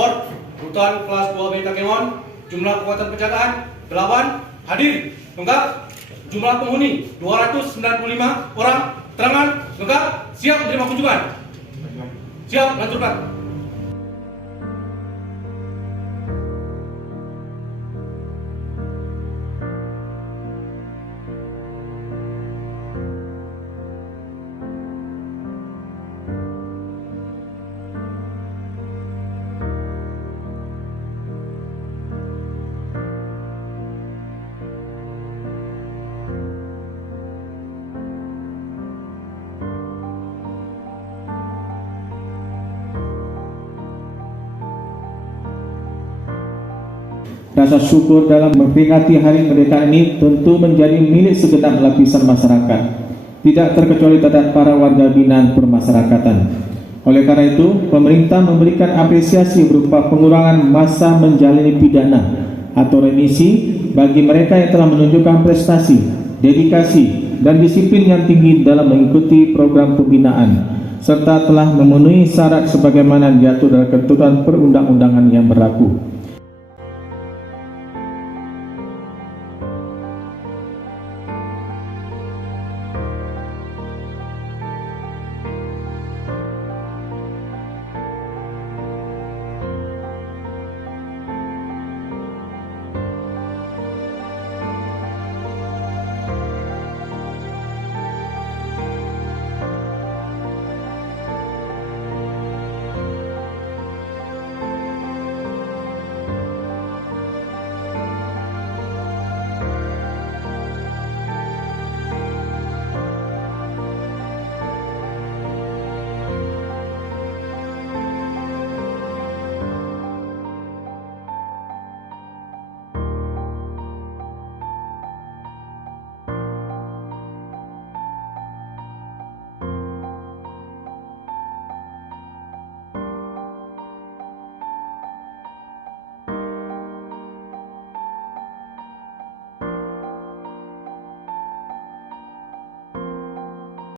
Lapor Rutan kelas 2B Takengon, jumlah kekuatan penjagaan 8, hadir lengkap, jumlah penghuni 295 orang, terangan lengkap, siap menerima kunjungan. Siap, lanjutkan. Rasa syukur dalam memperingati hari kemerdekaan ini tentu menjadi milik segenap lapisan masyarakat, tidak terkecuali terhadap para warga binaan permasyarakatan. Oleh karena itu, pemerintah memberikan apresiasi berupa pengurangan masa menjalani pidana atau remisi bagi mereka yang telah menunjukkan prestasi, dedikasi, dan disiplin yang tinggi dalam mengikuti program pembinaan, serta telah memenuhi syarat sebagaimana diatur dalam ketentuan perundang-undangan yang berlaku.